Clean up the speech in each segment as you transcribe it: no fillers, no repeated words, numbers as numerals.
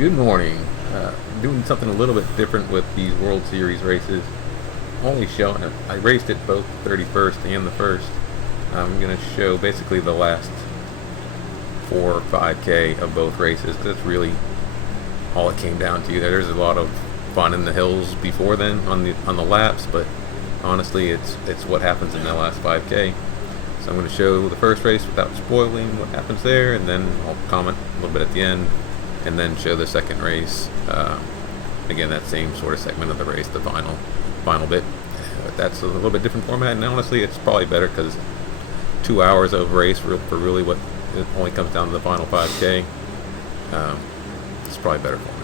Good morning. Doing something a little bit different with these World Series races. Only showing I raced it both the 31st and the 1st. I'm going to show basically the last 4 or 5K of both races because that's really all it came down to. There's a lot of fun in the hills before then on the laps, but honestly, it's what happens in the last 5K. So I'm going to show the first race without spoiling what happens there, and then I'll comment a little bit at the end, and then show the second race. Again, that same sort of segment of the race, the final bit. That's a little bit different format, and honestly, it's probably better because 2 hours of race for really what it only comes down to the final 5K. It's probably better format.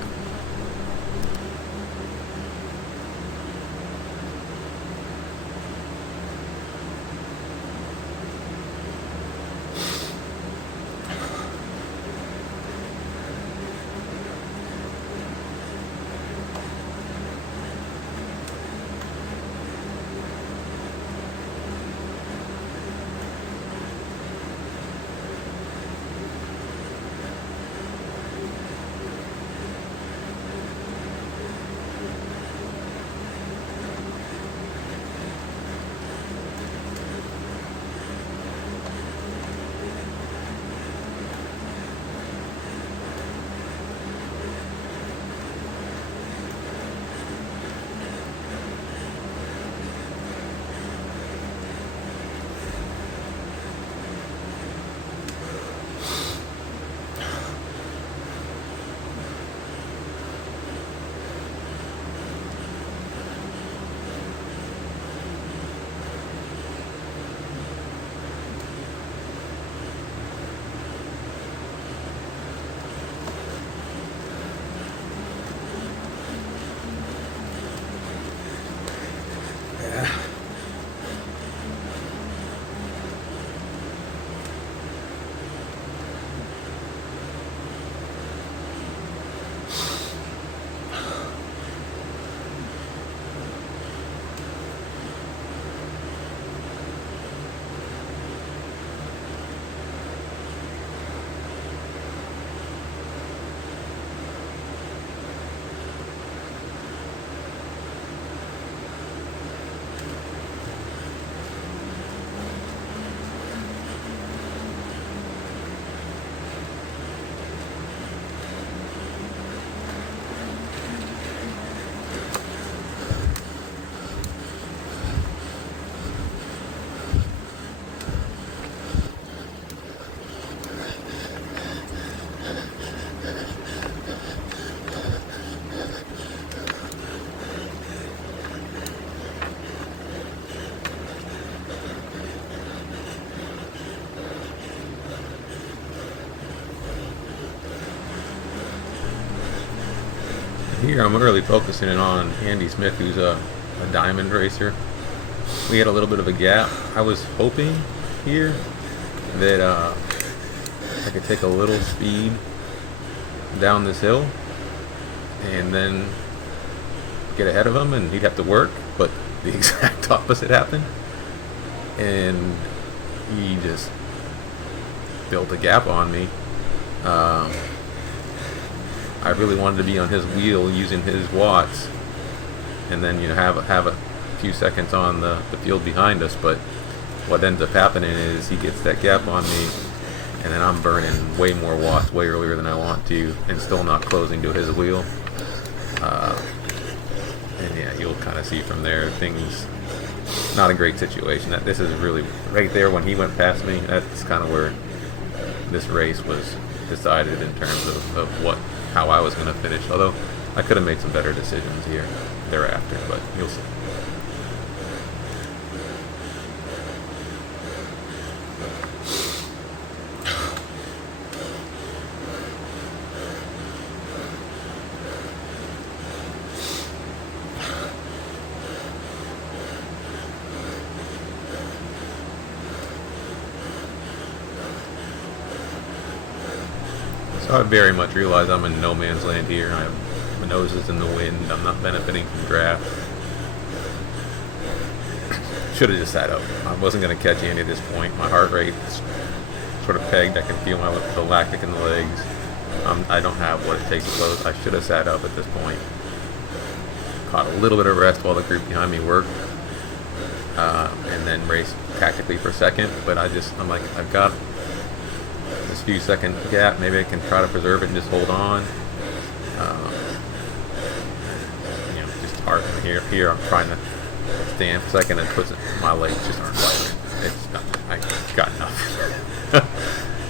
Here I'm really focusing in on Andy Smith, who's a diamond racer. We had a little bit of a gap. I was hoping here that I could take a little speed down this hill and then get ahead of him, and he'd have to work, but the exact opposite happened, and he just built a gap on me. I really wanted to be on his wheel using his watts, and then have a few seconds on the field behind us. But what ends up happening is he gets that gap on me, and then I'm burning way more watts way earlier than I want to, and still not closing to his wheel. And yeah, you'll kind of see from there things. Not a great situation. This is really right there when he went past me. That's kind of where this race was decided in terms of how I was going to finish. Although I could have made some better decisions here thereafter, but you'll see. So I very much realize I'm in no man's land here. My nose is in the wind. I'm not benefiting from draft. Should have just sat up. I wasn't going to catch Andy at this point. My heart rate is sort of pegged. I can feel the lactic in the legs. I don't have what it takes to close. I should have sat up at this point. Caught a little bit of rest while the group behind me worked, and then raced tactically for second. But I'm like, I've got this few second gap. Maybe I can try to preserve it and just hold on. Just hard here. I'm trying to stand for a second and my legs just aren't like it's not. I got enough.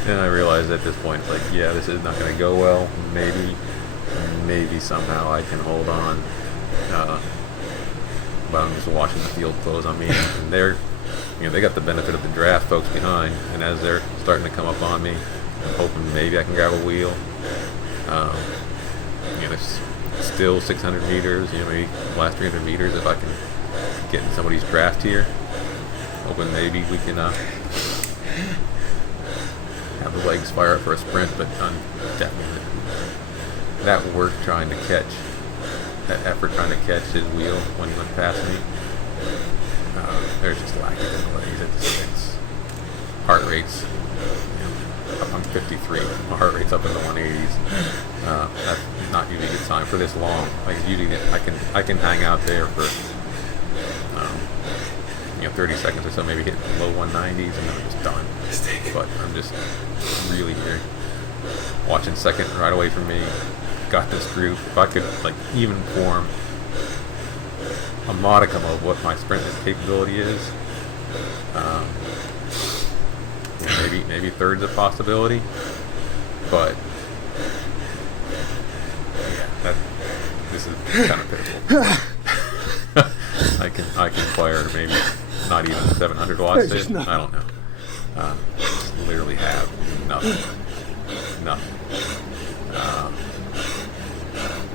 And I realized at this point, like, yeah, this is not going to go well. Maybe somehow I can hold on. But I'm just watching the field close on me, and they got the benefit of the draft folks behind, and as they're starting to come up on me, I'm hoping maybe I can grab a wheel. There's still 600 meters, maybe the last 300 meters if I can get in somebody's draft here. Hoping maybe we can have the legs fire up for a sprint, but definitely that work trying to catch, that effort trying to catch his wheel when he went past me, there's just lacking in the legs. It's heart rates, I'm 53, my heart rate's up in the 180s. That's not usually a good sign for this long. Like usually I can hang out there for 30 seconds or so, maybe hit low 190s, and then I'm just done. But I'm just really here watching second right away from me. Got this group. If I could even form a modicum of what my sprint capability is, maybe third's a possibility, but yeah, this is kind of pitiful. I can fire maybe not even 700 watts. I don't know. Literally have nothing.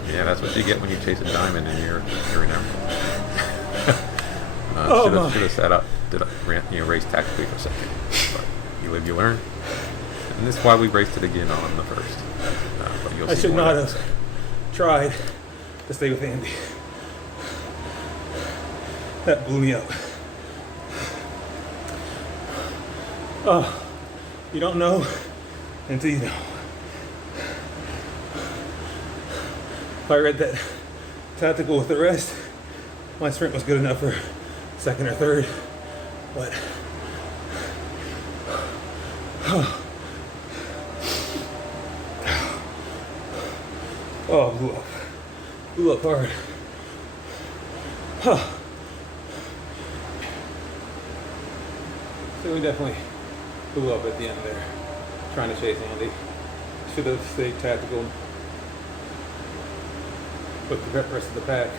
Yeah, that's what you get when you chase a diamond and you're in should have sat up, race tactically for a second. But you live, you learn. And this is why we raced it again on the first. But you'll I see should not have tried to stay with Andy. That blew me up. Oh, you don't know until you know. If I read that tactical with the rest, my sprint was good enough for second or third, but blew up hard. So we definitely blew up at the end there, trying to chase Andy. Should have stayed tactical with the rest of the pack.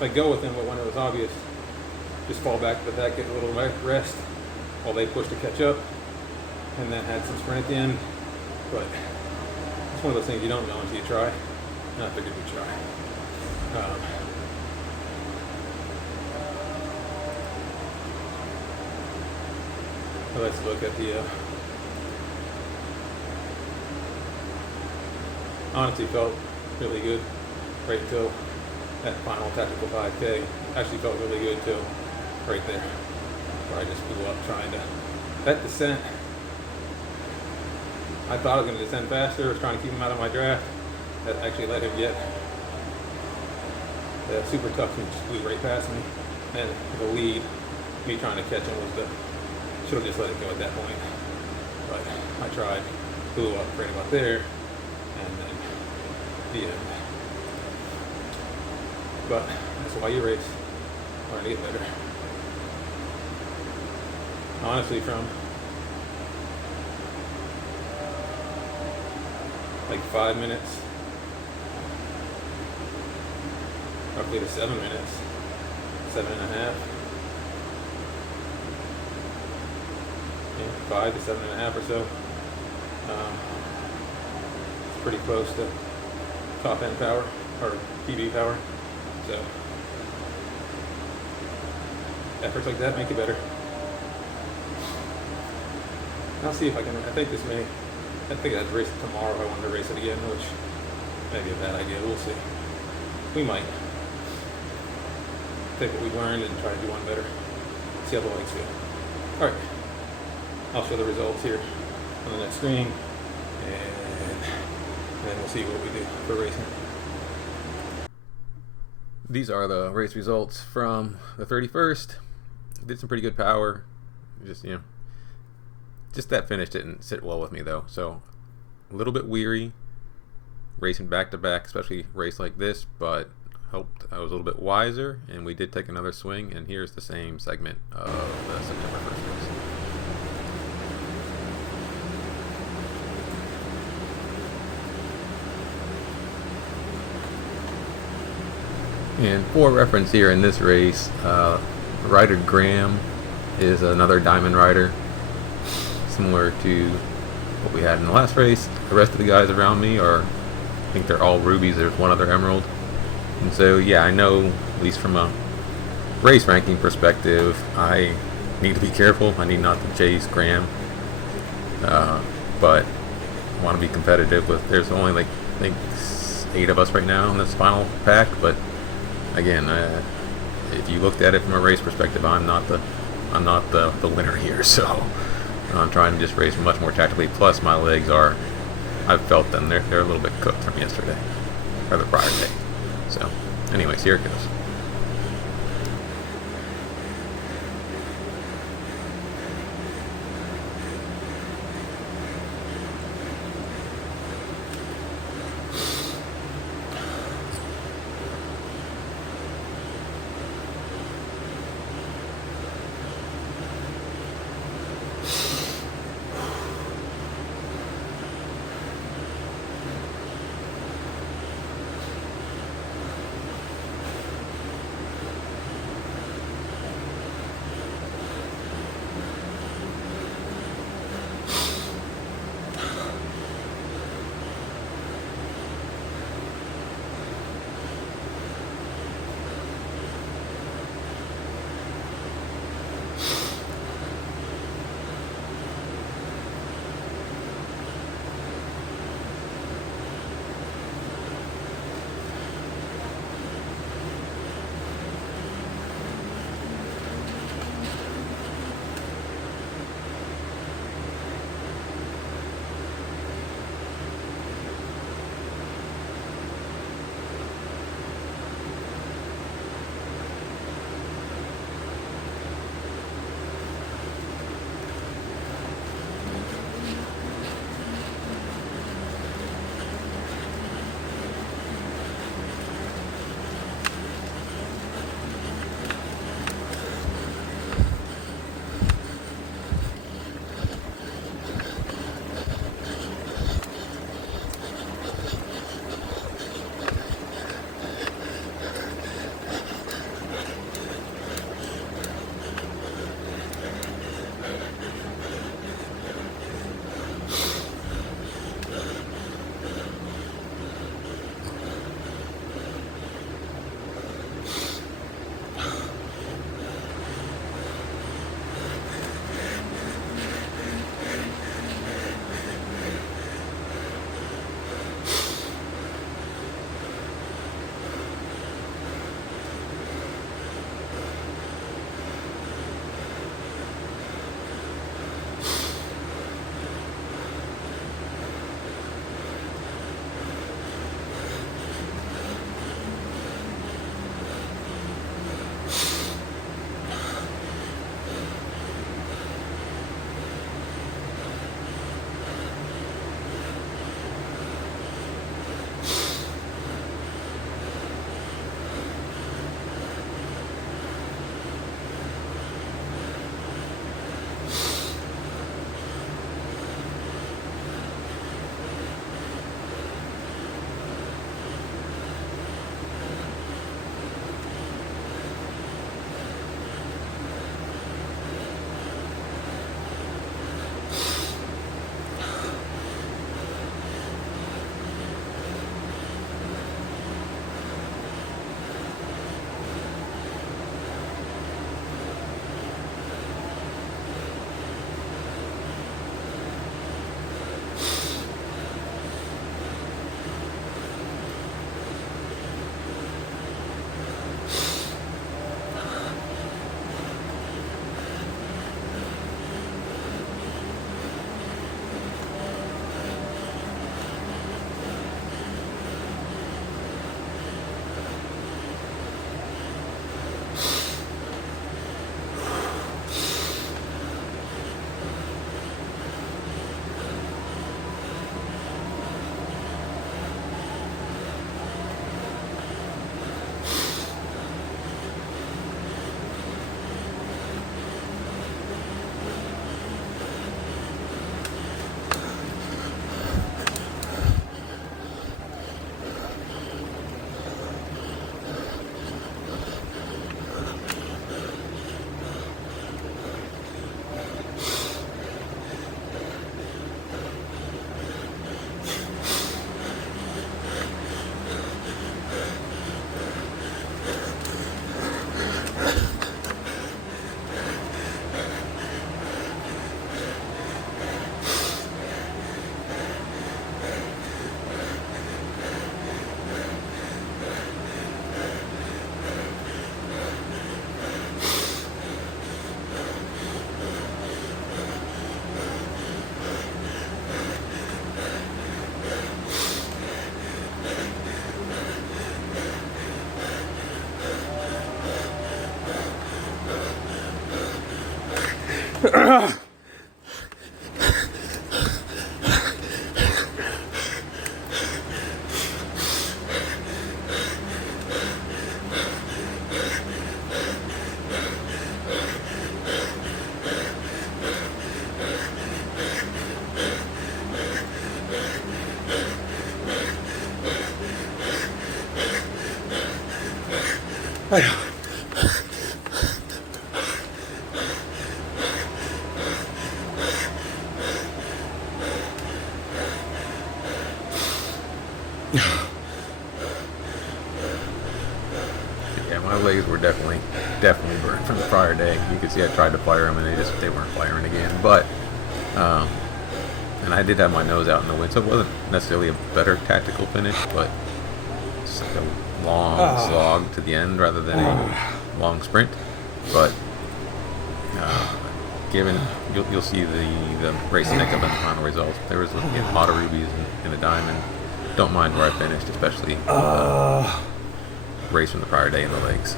Like go with them, but when it was obvious, just fall back to the pack, get a little rest while they push to catch up, and then had some sprint at the end. But it's one of those things you don't know until you try. And I figured we'd try. So let's look at the honestly felt really good right until that final tactical 5K. Actually felt really good too, right there, where I just blew up trying to, that descent, I thought I was going to descend faster. I was trying to keep him out of my draft. That actually let him get the Supertuck and blew right past me. And the lead, me trying to catch him was the, should have just let it go at that point. But I tried, blew up right about there, and then the end. But that's why you race, learn to get better. Honestly, from like 5 minutes, roughly to 7 minutes, 7.5. 5 to 7.5 or so. It's pretty close to top end power or PB power. So efforts like that make you better. I'll see if I can. I think I'd race it tomorrow if I wanted to race it again, which may be a bad idea. We'll see. We might take what we learned and try to do one better. See how the legs feel. All right. I'll show the results here on the next screen, and then we'll see what we do for racing. These are the race results from the 31st. Did some pretty good power. Just that finish didn't sit well with me though. So a little bit weary racing back to back, especially a race like this, but hoped I was a little bit wiser, and we did take another swing, and here's the same segment of the September 1st race. And for reference here in this race, rider Graham is another diamond rider, similar to what we had in the last race. The rest of the guys around me are, I think they're all rubies. There's one other emerald. And so, yeah, I know, at least from a race ranking perspective, I need to be careful. I need not to chase Graham. But I want to be competitive with, there's only like, I think 8 of us right now in this final pack, but again, if you looked at it from a race perspective, I'm not the winner here. So I'm trying to just race much more tactically. Plus, my legs are, I've felt them. They're a little bit cooked from yesterday or the prior day. So, anyways, here it goes. Yeah, my legs were definitely burned from the prior day. You could see I tried to fire them and they weren't firing again. But and I did have my nose out in the wind, so it wasn't necessarily a better tactical finish, but just like a long slog to the end rather than a long sprint. But given you'll see the race next up in the final results, there was a lot of rubies and a diamond. Don't mind where I finished, especially race from the prior day in the legs,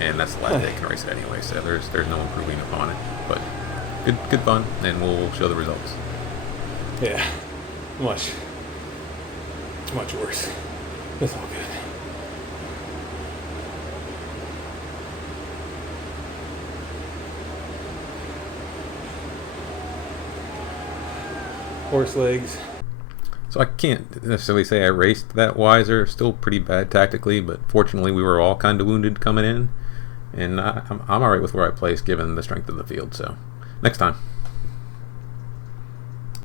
and that's the last day I can race it anyway, so there's no improving upon it. But good fun, and we'll show the results. Yeah, much worse. It's all good. Horse legs. So I can't necessarily say I raced that wiser. Still pretty bad tactically, but fortunately we were all kind of wounded coming in, and I'm all right with where I placed given the strength of the field. So next time.